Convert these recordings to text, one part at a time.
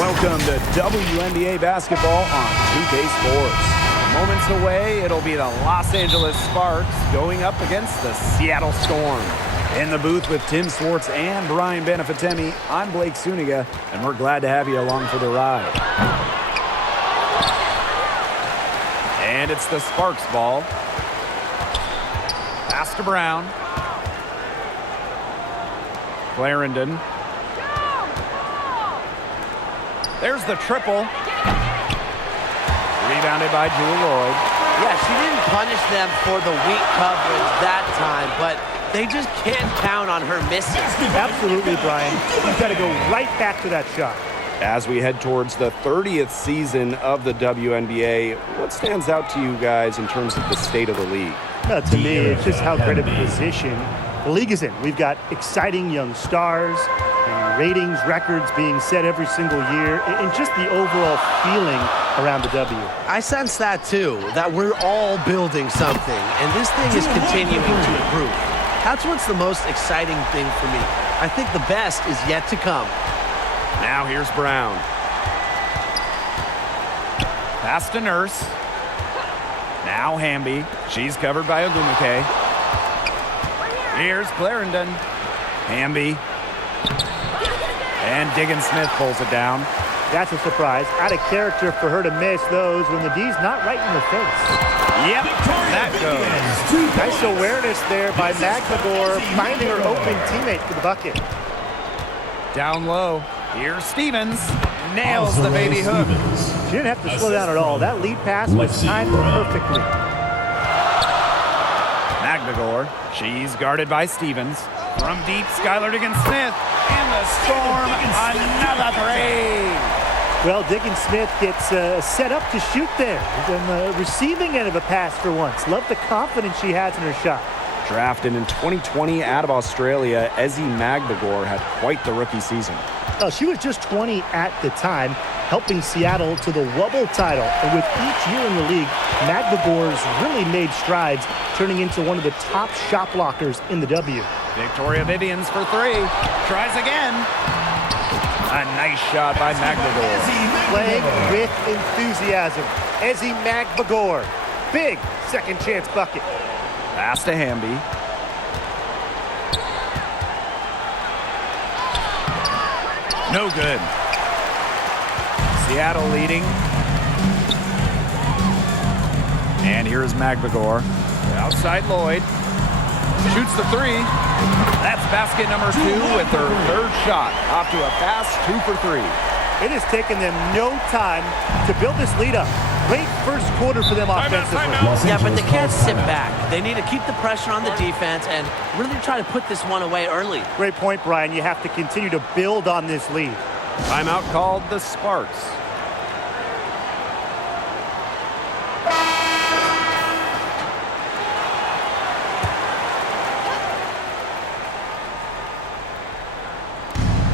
Welcome to WNBA basketball on 2K Sports. Moments away, it'll be the Los Angeles Sparks going up against the Seattle Storm. In the booth with Tim Swartz and Brian Benefitemi, I'm Blake Suniga, and we're glad to have you along for the ride. And it's the Sparks ball. Pass to Brown. Clarendon. There's the triple. Rebounded by Jewel Lloyd. Yeah, she didn't punish them for the weak coverage that time, but they just can't count on her missing. Absolutely, Brian. You've got to go right back to that shot. As we head towards the 30th season of the WNBA, what stands out to you guys in terms of the state of the league? To me, it's just how great of a position the league is in. We've got exciting young stars, and ratings, records being set every single year, and just the overall feeling around the W. I sense that too, that we're all building something, and this thing is continuing to improve. That's what's the most exciting thing for me. I think the best is yet to come. Now here's Brown. Pass to Nurse. Now Hamby. She's covered by Ogumike. Here's Clarendon. Hamby. And Diggins-Smith pulls it down. That's a surprise. Out of character for her to miss those when the D's not right in her face. Yep, that goes. Nice awareness there by McNamara, finding her open teammate for the bucket. Down low. Here's Stevens. Nails the baby hook. She didn't have to slow down at all. That lead pass was timed perfectly. McNamara. She's guarded by Stevens. From deep, Skylar Diggins-Smith. And the Storm, another three. Well, Diggins-Smith gets set up to shoot there. On the receiving end of a pass for once. Love the confidence she has in her shot. Drafted in 2020 out of Australia, Ezi Magbagor had quite the rookie season. She was just 20 at the time, helping Seattle to the Wubble title. And with each year in the league, Magbagor's really made strides, turning into one of the top shot blockers in the W. Victoria Vivians for three. Tries again. A nice shot by Magbagor. Playing with enthusiasm. Ezi Magbagor. Big second chance bucket. Pass to Hamby. No good. Seattle leading. And here's Magbagor. Outside Lloyd. Shoots the three. That's basket number 2 with her third shot. Off to a fast 2 for 3. It has taken them no time to build this lead up. Great first quarter for them offensively. Yeah, but they can't sit back. They need to keep the pressure on the defense and really try to put this one away early. Great point, Brian. You have to continue to build on this lead. Timeout called the Sparks.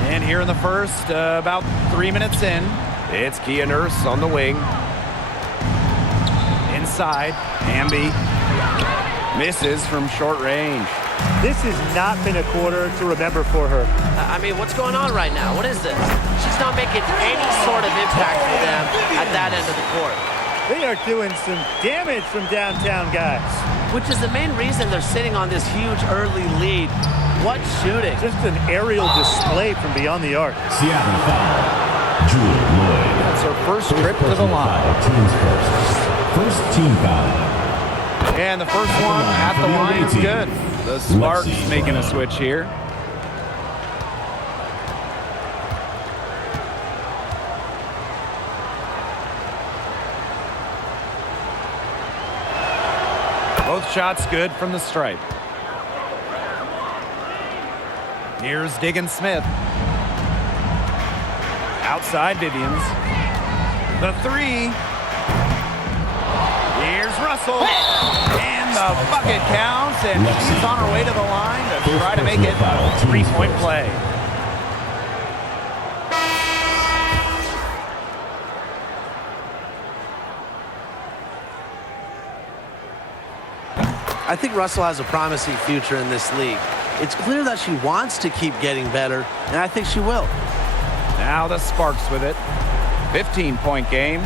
And here in the first, about 3 minutes in, it's Kia Nurse on the wing. Inside, Hamby misses from short range. This has not been a quarter to remember for her. I mean, what's going on right now? What is this? She's not making any sort of impact for them at that end of the court. They are doing some damage from downtown guys. Which is the main reason they're sitting on this huge early lead. What shooting? Just an aerial display from beyond the arc. Seattle foul. Jewel Lloyd. That's her first trip to the line. Team's first team foul. And the first one at the line is good. The Sparks making a switch here. Both shots good from the stripe. Here's Diggins-Smith. Outside Vivians. The three. Here's Russell. And the bucket counts, and she's on her way to the line to try to make it a three-point play. I think Russell has a promising future in this league. It's clear that she wants to keep getting better, and I think she will. Now the Sparks with it. 15-point game.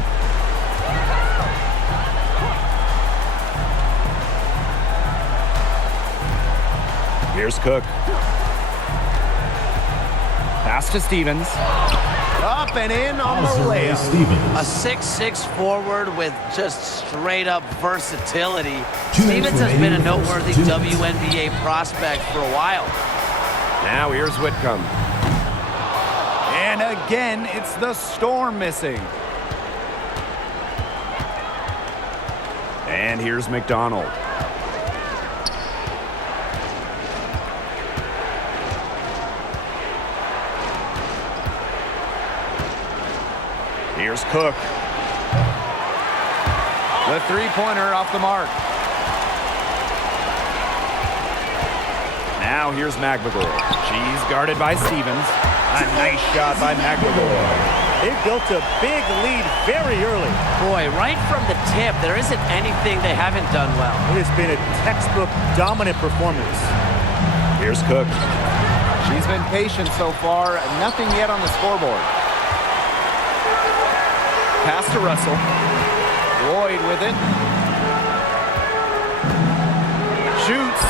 Here's Cook. Pass to Stevens. Up and in on the layup. A 6'6" forward with just straight-up versatility. Stevens has been a noteworthy WNBA prospect for a while. Now here's Whitcomb. And again, it's the Storm missing. And here's McDonald. Here's Cook. The three-pointer off the mark. Now here's McBagor. She's guarded by Stevens. A nice shot by McBagor. They've built a big lead very early. Boy, right from the tip, there isn't anything they haven't done well. It has been a textbook dominant performance. Here's Cook. She's been patient so far. Nothing yet on the scoreboard. Pass to Russell. Lloyd with it. Shoots.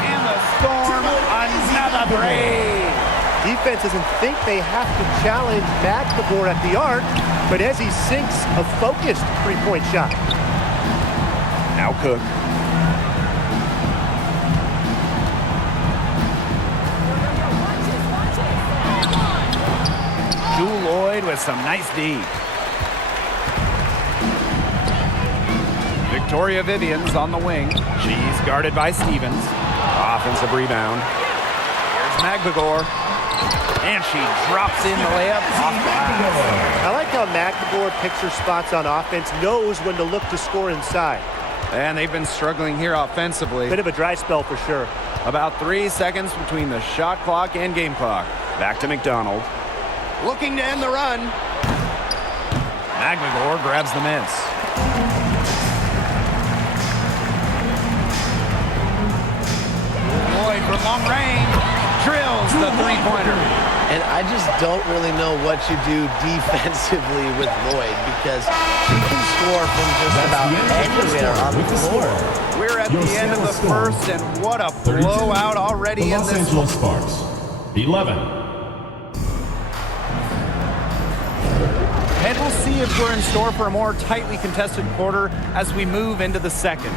And the Storm, another three. Defense doesn't think they have to challenge McBagor at the arc, but as he sinks a focused three-point shot. Now Cook. Jewel Lloyd with some nice D. Victoria Vivian's on the wing. She's guarded by Stevens. Offensive rebound. Here's McBagor. And she drops in the layup off glass. I like how McBagor picks her spots on offense, knows when to look to score inside. And they've been struggling here offensively. Bit of a dry spell for sure. About 3 seconds between the shot clock and game clock. Back to McDonald. Looking to end the run. McBagor grabs the miss. Lloyd from long range drills the three-pointer. And I just don't really know what you do defensively with Lloyd because she can score from just about anywhere on the floor. We're at the end of the first, and what a blowout already in Los this Angeles Sparks, 11. And we'll see if we're in store for a more tightly contested quarter as we move into the second.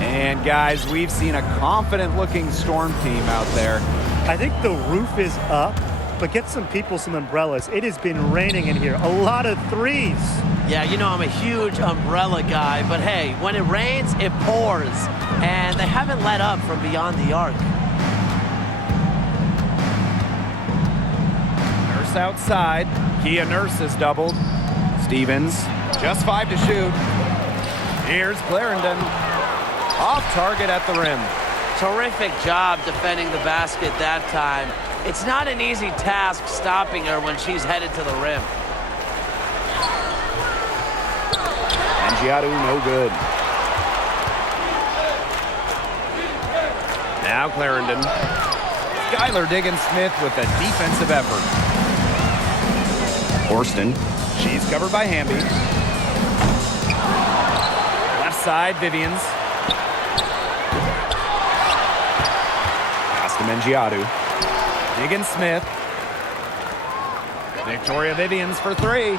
And guys, we've seen a confident-looking Storm team out there. I think the roof is up, but get some people some umbrellas. It has been raining in here. A lot of threes. Yeah, you know I'm a huge umbrella guy, but hey, when it rains, it pours. And they haven't let up from beyond the arc. Nurse outside. Kia Nurse is doubled. Stevens, just 5 to shoot. Here's Clarendon. Off target at the rim. Terrific job defending the basket that time. It's not an easy task stopping her when she's headed to the rim. Mangiato, no good. Now Clarendon. Skylar Diggins-Smith with a defensive effort. Horston. She's covered by Hamby. Left side, Vivians. Pass to Mangiato. Diggins-Smith. Victoria Vivians for three.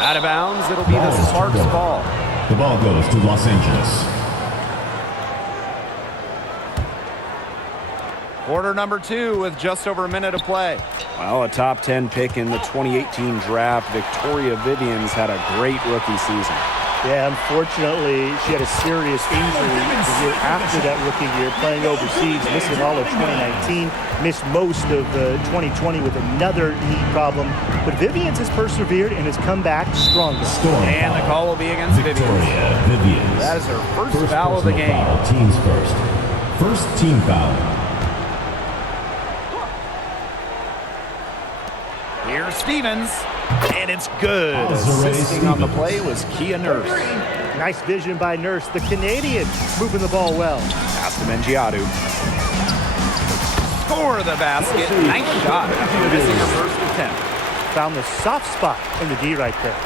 Out of bounds, it'll be the Sparks ball. The ball goes to Los Angeles. Quarter number 2 with just over a minute to play. Well, a top 10 pick in the 2018 draft, Victoria Vivians had a great rookie season. Yeah, unfortunately, she had a serious injury the year after that rookie year, playing overseas, missing all of 2019, missed most of 2020 with another knee problem. But Vivians has persevered and has come back stronger. And the call will be against Victoria Vivians. That is her first foul of the game. Foul, teams first. First team foul. Here's Stevens, and it's good. Assisting on the play was Kia Nurse. Nice vision by Nurse. The Canadian moving the ball well. Pass to Mangiato. for the basket. Nice shot after missing her first attempt. Found the soft spot in the D right there.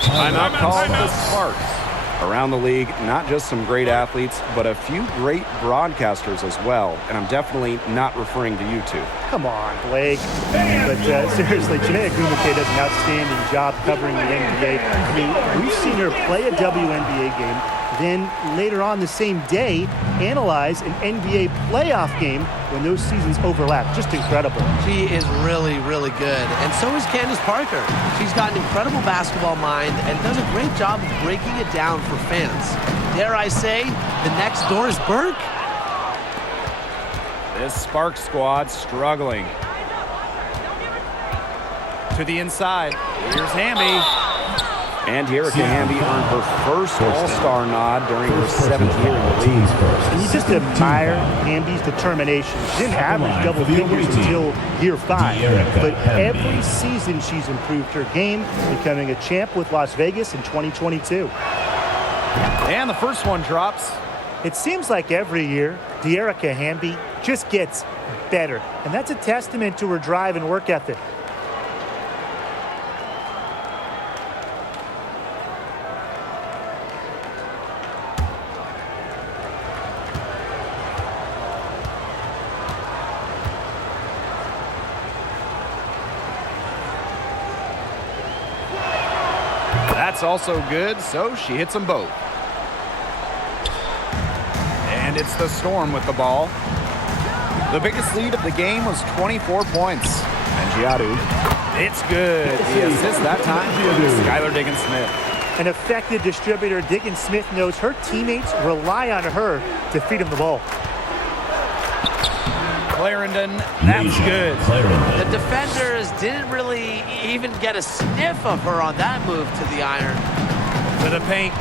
Timeout called the Sparks. Around the league, not just some great athletes, but a few great broadcasters as well. And I'm definitely not referring to you two. Come on, Blake. But seriously, Chiney Ogwumike does an outstanding job covering the NBA. I mean, we've seen her play a WNBA game, then later on the same day, analyze an NBA playoff game when those seasons overlap. Just incredible. She is really, really good. And so is Candace Parker. She's got an incredible basketball mind and does a great job of breaking it down for fans. Dare I say, the next Doris Burke? This Sparks squad struggling. To the inside. Here's Hamby. And Erica Hamby earned her first All-Star nod during her 7th year in the league. And you just admire Hamby's determination. She didn't average double figures until year 5. But every season she's improved her game, becoming a champ with Las Vegas in 2022. And the first one drops. It seems like every year, Erica Hamby just gets better. And that's a testament to her drive and work ethic. That's also good, so she hits them both. And it's the Storm with the ball. The biggest lead of the game was 24 points. And Giadu, it's good. The assist that time, Skylar Diggins-Smith. An effective distributor, Diggins-Smith knows her teammates rely on her to feed him the ball. Clarendon, that's good. The defenders didn't really even get a sniff of her on that move to the iron. To the paint.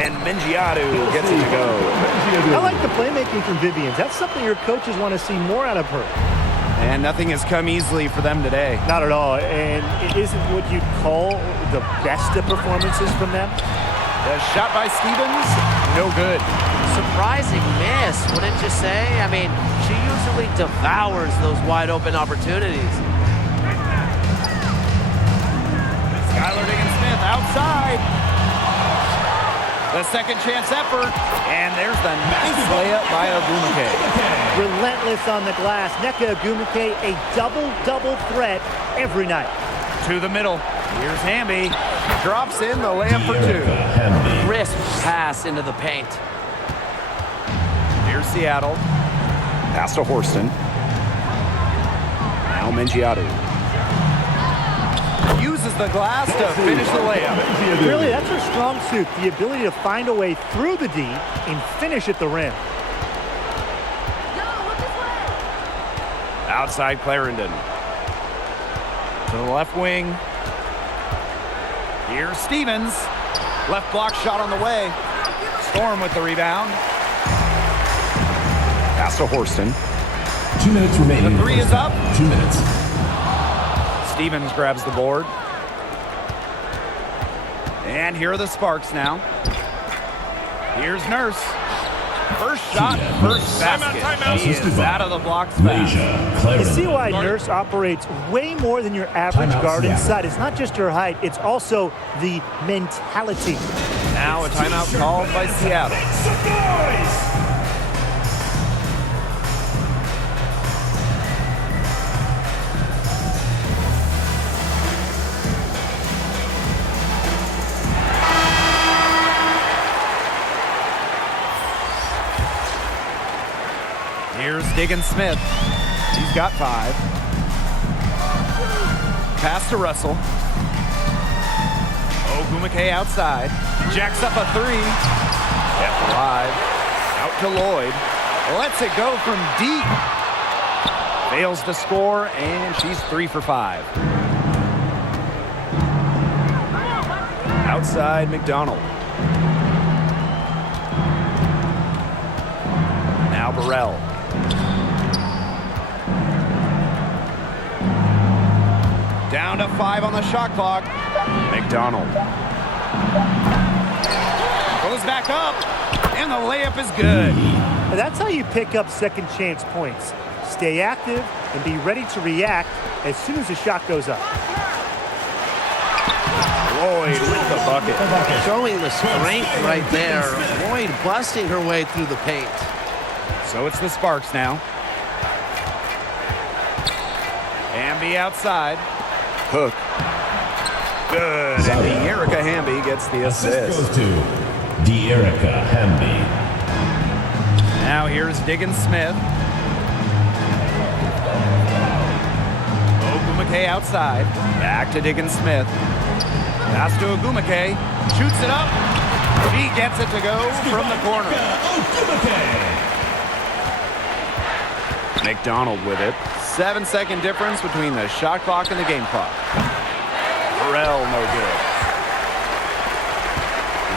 And Mingiadu gets it to go. I like the playmaking from Vivians. That's something your coaches want to see more out of her. And nothing has come easily for them today. Not at all. And it isn't what you'd call the best of performances from them. The shot by Stevens, no good. Surprising miss, wouldn't you say? I mean, she usually devours those wide open opportunities. Skylar Diggins-Smith outside. The second chance effort, and there's the nice layup by Ogwumike. Relentless on the glass. Nneka Ogwumike, a double-double threat every night. To the middle. Here's Hamby. Drops in the layup for 2. Crisp pass into the paint. Here's Seattle. Pass to Horston. Now Mingiadu. Uses the glass to finish the layup. Really, that's her strong suit, the ability to find a way through the D and finish at the rim. Outside Clarendon. To the left wing. Here's Stevens. Left block shot on the way. Storm with the rebound. Pass to Horston. 2 minutes remaining. The 3 is up. 2 minutes. Stevens grabs the board. And here are the Sparks now. Here's Nurse. First shot, first basket. She is out of the blocks fast. You see why Nurse operates way more than your average guard inside. It's not just her height, it's also the mentality. Now a timeout called by Seattle. Here's Diggins-Smith. He's got 5. Pass to Russell. Ogwumike outside. Jacks up a 3. Kept alive. Out to Lloyd. Lets it go from deep. Fails to score, and she's 3 for 5. Outside McDonald. Now Burrell. Down to 5 on the shot clock. McDonald. Goes back up, and the layup is good. And that's how you pick up second chance points. Stay active and be ready to react as soon as the shot goes up. Lloyd with the bucket. Showing the strength right there. Lloyd busting her way through the paint. So it's the Sparks now. Hamby outside. Hook. Good. And De'Erica Hamby gets the assist. Goes to De'Erica Hamby. Now here's Diggins Smith. Ogumake outside. Back to Diggins Smith. Pass to Ogumake. Shoots it up. He gets it to go from the corner. McDonald with it. 7-second difference between the shot clock and the game clock. Burrell no good.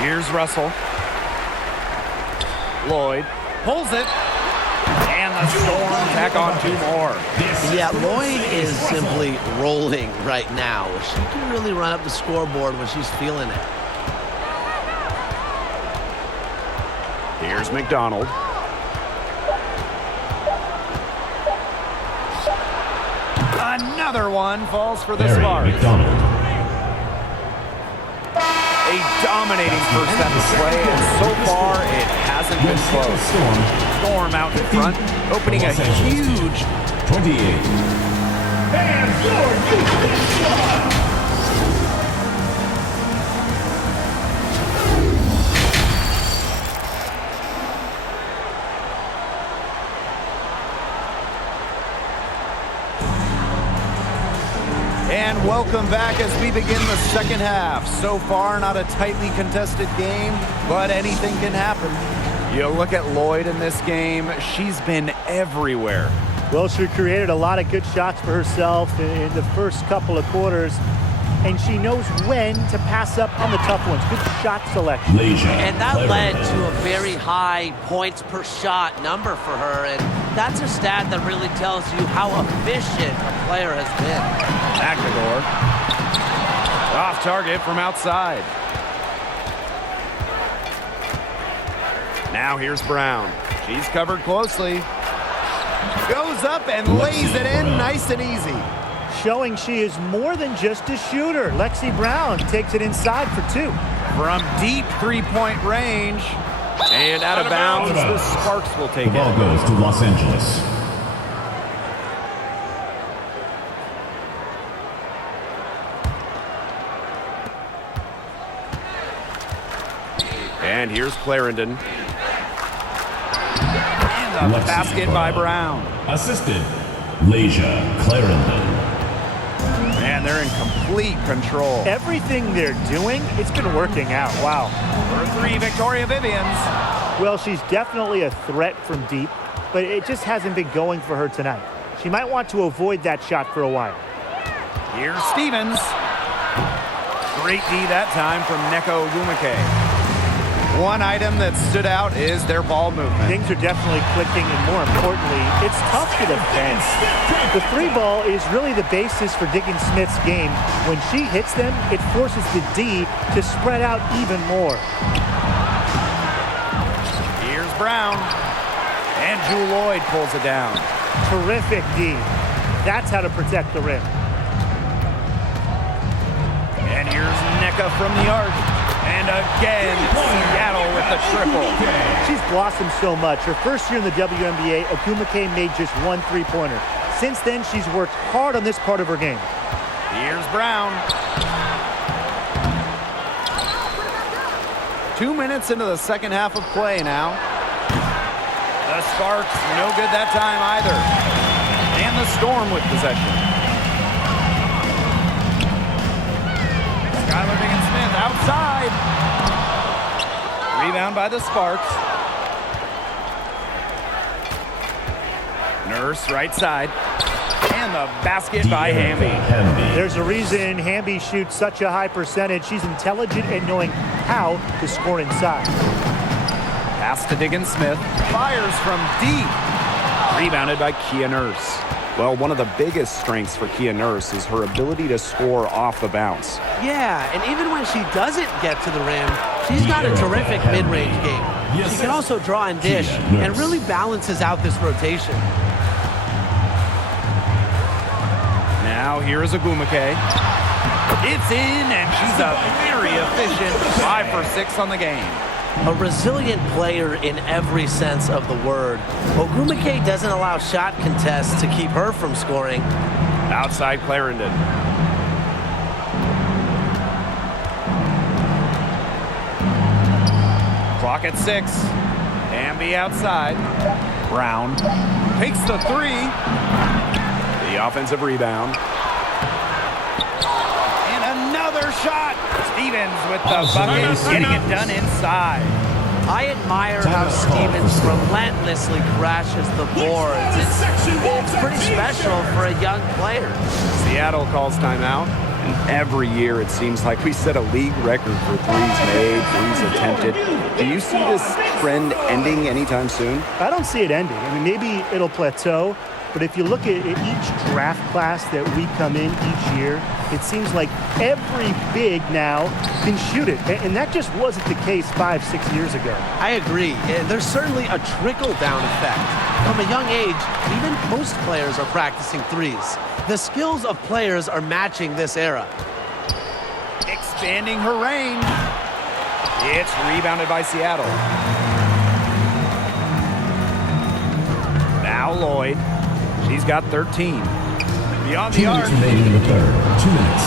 Here's Russell. Lloyd pulls it. And the Storm tack on 2 more. Yeah, Lloyd is simply rolling right now. She can really run up the scoreboard when she's feeling it. Here's McDonald. Another one falls for the Sparks. McDonald. A dominating first half of play, and so far it hasn't been close. Storm out in front, opening a huge 28. And And welcome back as we begin the second half. So far, not a tightly contested game, but anything can happen. You look at Lloyd in this game, she's been everywhere. Well, she created a lot of good shots for herself in the first couple of quarters, and she knows when to pass up on the tough ones. Good shot selection. And that led to a very high points per shot number for her, and that's a stat that really tells you how efficient a player has been. McNagor. Off target from outside. Now here's Brown. She's covered closely. Goes up and lays it in nice and easy. Showing she is more than just a shooter. Lexi Brown takes it inside for 2. From deep three-point range. And out of bounds, the Sparks will take the ball it. goes to Los Angeles. And here's Clarendon. And the basket by Brown. Assisted, Leisha Clarendon. And they're in complete control. Everything they're doing, it's been working out. Wow. For 3, Victoria Vivians. Well, she's definitely a threat from deep, but it just hasn't been going for her tonight. She might want to avoid that shot for a while. Here's Stevens. Great D that time from Neko Ogumake. One item that stood out is their ball movement. Things are definitely clicking, and more importantly, it's tough to defend. The 3 ball is really the basis for Diggins Smith's game. When she hits them, it forces the D to spread out even more. Here's Brown. And Jewel Lloyd pulls it down. Terrific D. That's how to protect the rim. And here's Neka from the arc. And again, Seattle with the triple. She's blossomed so much. Her first year in the WNBA, Ogumake made just 1 3-pointer. Since then, she's worked hard on this part of her game. Here's Brown. 2 minutes into the second half of play now. The Sparks, no good that time either. And the Storm with possession. Skylar Diggins-Smith outside. Rebound by the Sparks. Nurse right side. And the basket by Hamby. There's a reason Hamby shoots such a high percentage. She's intelligent at knowing how to score inside. Pass to Diggins-Smith. Fires from deep. Rebounded by Kia Nurse. Well, one of the biggest strengths for Kia Nurse is her ability to score off the bounce. Yeah, and even when she doesn't get to the rim, she's got a terrific mid-range game. She can also draw and dish and really balances out this rotation. Now here is Ogumake. It's in, and she's a very efficient 5 for 6 on the game. A resilient player in every sense of the word. Ogumake doesn't allow shot contests to keep her from scoring. Outside Clarendon. Clock at 6. Hamby outside. Brown takes the 3. The offensive rebound. And another shot. Stevens with the bucket, getting it done inside. I admire how Stevens relentlessly crashes the boards. It's pretty special for a young player. Seattle calls timeout, and every year it seems like we set a league record for threes made, threes attempted. Do you see this trend ending anytime soon? I don't see it ending. I mean, maybe it'll plateau, but if you look at each draft class that we come in each year, it seems like every big now can shoot it. And that just wasn't the case 5-6 years ago. I agree. And there's certainly a trickle-down effect. From a young age, even post players are practicing threes. The skills of players are matching this era. Expanding her range. It's rebounded by Seattle. Now Lloyd. She's got 13. Beyond the arc. 2 minutes remaining in the third. 2 minutes.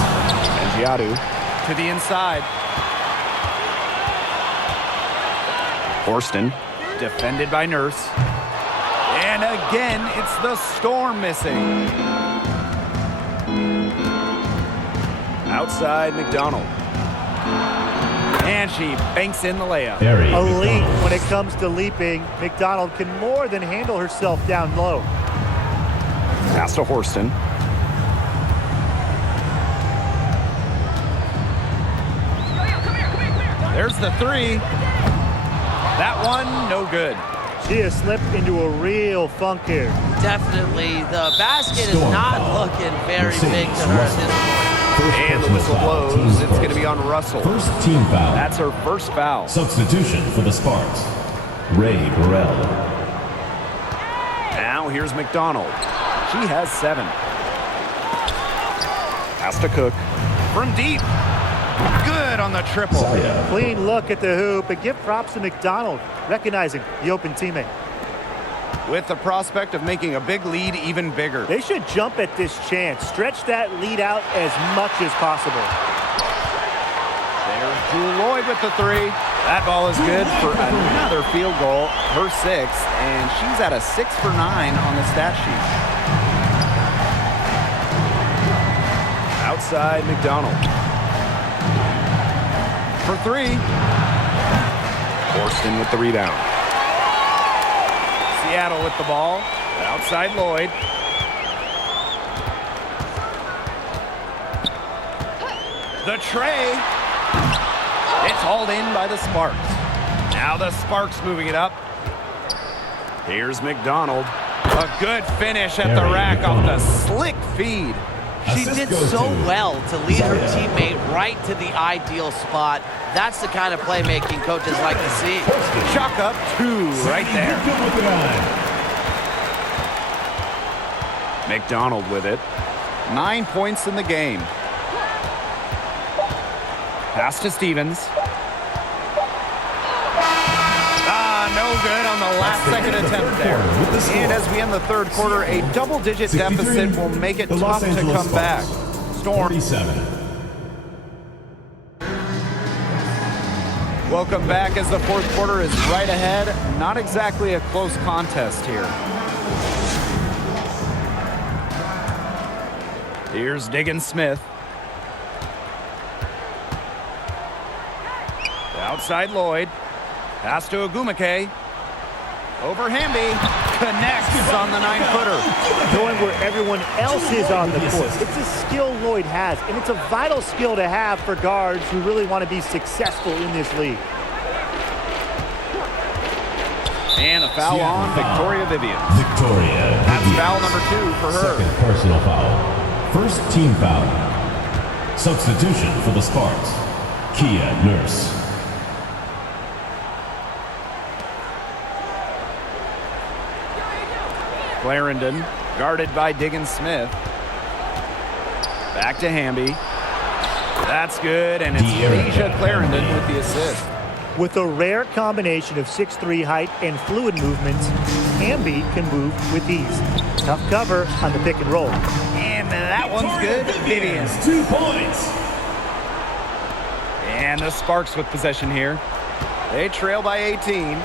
And Giadu to the inside. Horston, defended by Nurse. And again, it's the Storm missing. Outside McDonald. And she banks in the layup. Elite when it comes to leaping. McDonald can more than handle herself down low. Pass to Horston. There's the 3. That one, no good. She has slipped into a real funk here. Definitely. The basket is not looking very big to her at this point. And the whistle blows. It's going to be on Russell. First team foul. That's her first foul. Substitution for the Sparks. Ray Burrell. Now here's McDonald. She has 7. Pass to Cook. From deep. Good on the triple. Clean look at the hoop, and give props to McDonald, recognizing the open teammate. With the prospect of making a big lead even bigger. They should jump at this chance. Stretch that lead out as much as possible. There's Jewel Lloyd with the 3. That ball is good for another field goal, her 6th, and she's at a 6 for 9 on the stat sheet. Outside McDonald. For 3. Horston with the rebound. Seattle with the ball. Outside Lloyd. The tray. It's hauled in by the Sparks. Now the Sparks moving it up. Here's McDonald. A good finish at the rack off the slick feed. She did so well to lead her teammate right to the ideal spot. That's the kind of playmaking coaches like to see. Chalk up 2 right there. McDonald with it. 9 points in the game. Pass to Stevens. No good on the last second attempt there. And as we end the third quarter, a double-digit deficit will make it tough to come back. Storm. 47. Welcome back as the fourth quarter is right ahead. Not exactly a close contest here. Here's Diggins-Smith. Outside Lloyd. Pass to Ogumake. Over Hamby. Connects on the 9-footer. Going where everyone else is on the court. It's a skill Lloyd has, and it's a vital skill to have for guards who really want to be successful in this league. And a foul on Victoria Vivian. Victoria That's Vivian. foul number 2 for her. Second personal foul. First team foul. Substitution for the Sparks. Kia Nurse. Clarendon, guarded by Diggins Smith. Back to Hamby. That's good, and it's Leisha Clarendon with the assist. With a rare combination of 6'3" height and fluid movements, Hamby can move with ease. Tough cover on the pick and roll. And that one's good. Vivian. 2 points. And the Sparks with possession here. They trail by 18.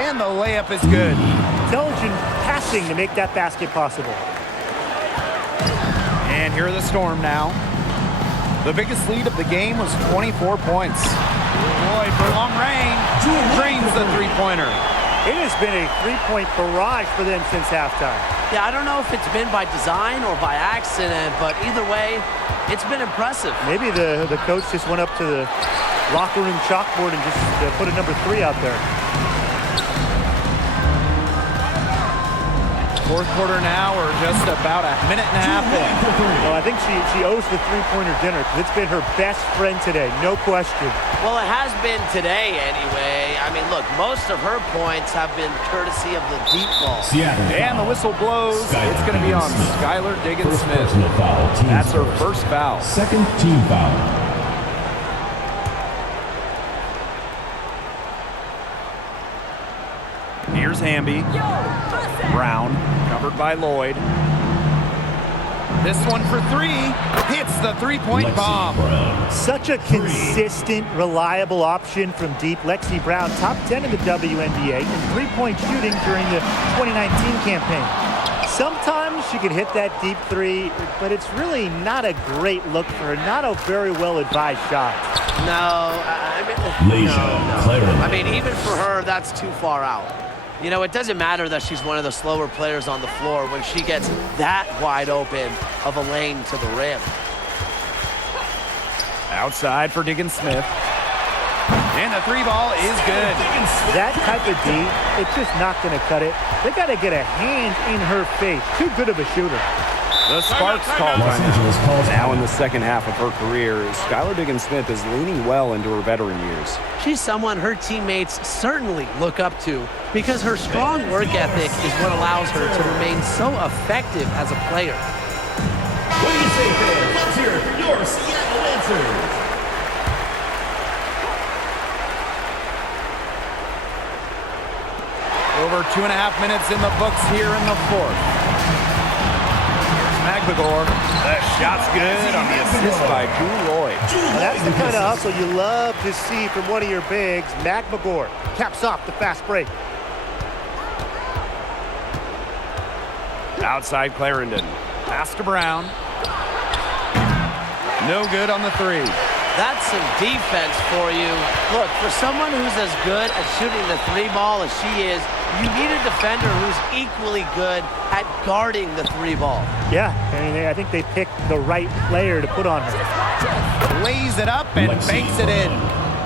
And the layup is good. Intelligent passing to make that basket possible. And here are the Storm now. The biggest lead of the game was 24 points. Lloyd for long range. Drains the three-pointer. It has been a three-point barrage for them since halftime. Yeah, I don't know if it's been by design or by accident, but either way, it's been impressive. Maybe the coach just went up to the locker room chalkboard and just put a number 3 out there. Fourth quarter now, we're just about a minute and a half in. Well, I think she owes the three-pointer dinner because it's been her best friend today, no question. Well, it has been today anyway. I mean, look, most of her points have been courtesy of the deep ball. Seattle And the foul. whistle blows. Skylar It's going to be on Diggins-Smith. Skylar First Diggins-Smith. personal foul. Team That's her Spurs. first foul. Second team foul. Here's Hamby. Brown, covered by Lloyd. This one for 3. Hits the three-point Lexi bomb. Brown. Such a consistent, reliable option from deep. Lexi Brown, top 10 in the WNBA in three-point shooting during the 2019 campaign. Sometimes she could hit that deep 3, but it's really not a great look for her. Not a very well-advised shot. No, I mean, Leisha Clarendon. I mean, even for her, that's too far out. You know, it doesn't matter that she's one of the slower players on the floor when she gets that wide open of a lane to the rim. Outside for Diggins Smith. And the 3 ball is good. That type of D, it's just not going to cut it. They got to get a hand in her face. Too good of a shooter. The Sparks call Los time. Angeles calls Now in time. the second half of her career, Skylar Diggins Smith is leaning well into her veteran years. She's someone her teammates certainly look up to because her strong work ethic is what allows her to remain so effective as a player. What do you say, fans? Let's hear it for your Seattle answers. Over 2.5 minutes in the books here in the fourth. Here's Magbagor. The shot's good on the assist by Drew Lloyd. Well, that's the kind of hustle you love to see from one of your bigs. McMagor caps off the fast break. Outside Clarendon. Pass to Brown. No good on the 3. That's some defense for you. Look, for someone who's as good at shooting the 3-ball as she is, you need a defender who's equally good at guarding the 3-ball. Yeah, and I think they picked the right player to put on her. Lays it up and Lexi banks it in.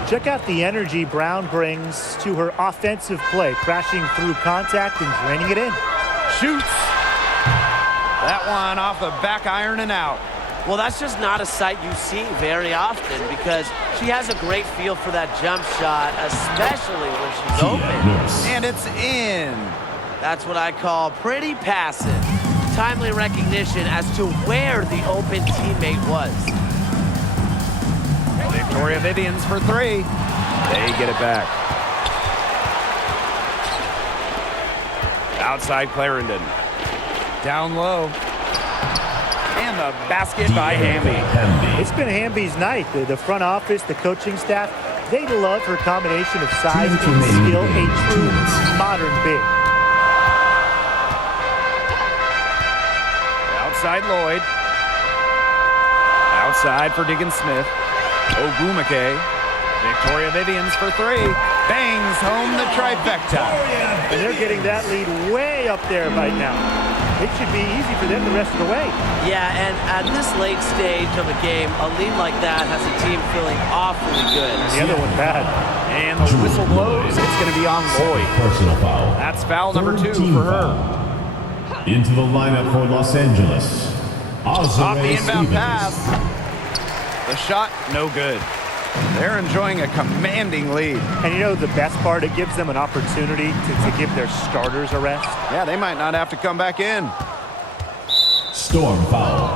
Check out the energy Brown brings to her offensive play, crashing through contact and draining it in. Shoots. That one off the back iron and out. Well, that's just not a sight you see very often because she has a great feel for that jump shot, especially when she's Kia open. Nurse. And it's in. That's what I call pretty passive. Timely recognition as to where the open teammate was. Victoria Vivians for 3. They get it back. Outside Clarendon. Down low. And the basket by Hamby. It's been Hamby's night. The front office, the coaching staff, they love her combination of size and skill, a true modern big. Outside Lloyd. Outside for Diggins Smith. Ogumake. Victoria Vivians for 3. Bangs home the trifecta. And they're getting that lead way up there right now. It should be easy for them the rest of the way. Yeah, and at this late stage of a game, a lead like that has a team feeling awfully good. The other one bad. And the whistle blows. It's going to be on Lloyd. Personal foul. That's foul number Third 2 team for her. foul. Into the lineup for Los Angeles. Off the Azare inbound Stevens. pass. The shot, no good. They're enjoying a commanding lead. And you know the best part? It gives them an opportunity to give their starters a rest. Yeah, they might not have to come back in. Storm foul.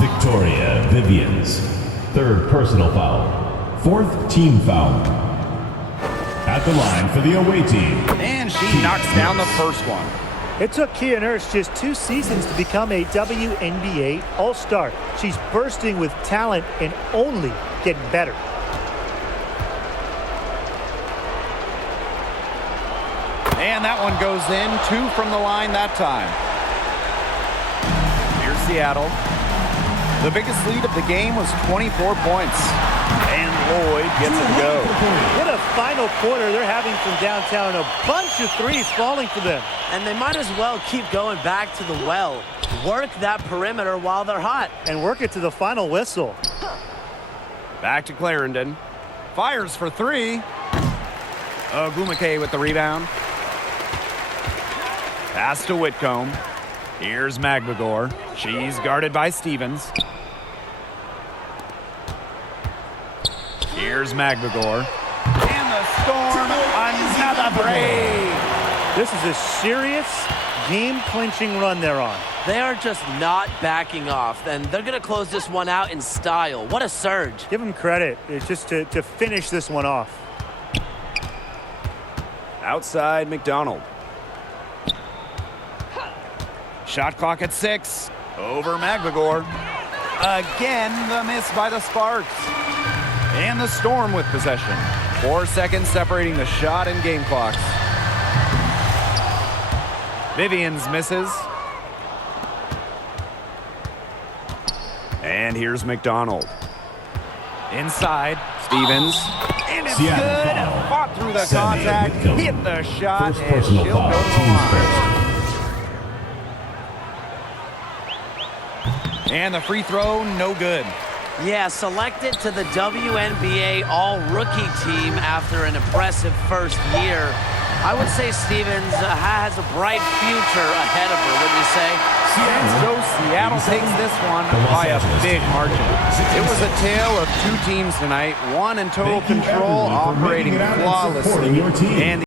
Victoria Vivians. Third personal foul. Fourth team foul. At the line for the away team. And she knocks down the first one. It took Kia Nurse just 2 seasons to become a WNBA All-Star. She's bursting with talent and only getting better. And that one goes in. 2 from the line that time. Here's Seattle. The biggest lead of the game was 24 points. And Lloyd gets it to go. What a final quarter they're having from downtown. A bunch of threes falling for them. And they might as well keep going back to the well. Work that perimeter while they're hot. And work it to the final whistle. Back to Clarendon. Fires for 3. Ogumake with the rebound. Pass to Whitcomb. Here's Magbagor. She's guarded by Stevens. Here's Magbagor. And the Storm, another break. This is a serious game-clinching run they're on. They are just not backing off, and they're going to close this one out in style. What a surge. Give them credit. It's just to finish this one off. Outside McDonald. Shot clock at 6. Over Magbagor. Again, the miss by the Sparks. And the Storm with possession. 4 seconds separating the shot and game clocks. Vivians misses. And here's McDonald. Inside, Stevens. And it's Seattle good. foul. Fought through the Sandy contact. Whitcomb. Hit the shot. First And personal she'll go foul. to the Team's line. first. And the free throw, no good. Yeah, selected to the WNBA All-Rookie team after an impressive first year. I would say Stevens has a bright future ahead of her, wouldn't you say? And so Seattle takes this one by a big margin. It was a tale of 2 teams tonight, one in total Thank you, control, everyone, for operating making it out and supporting flawlessly, your team. and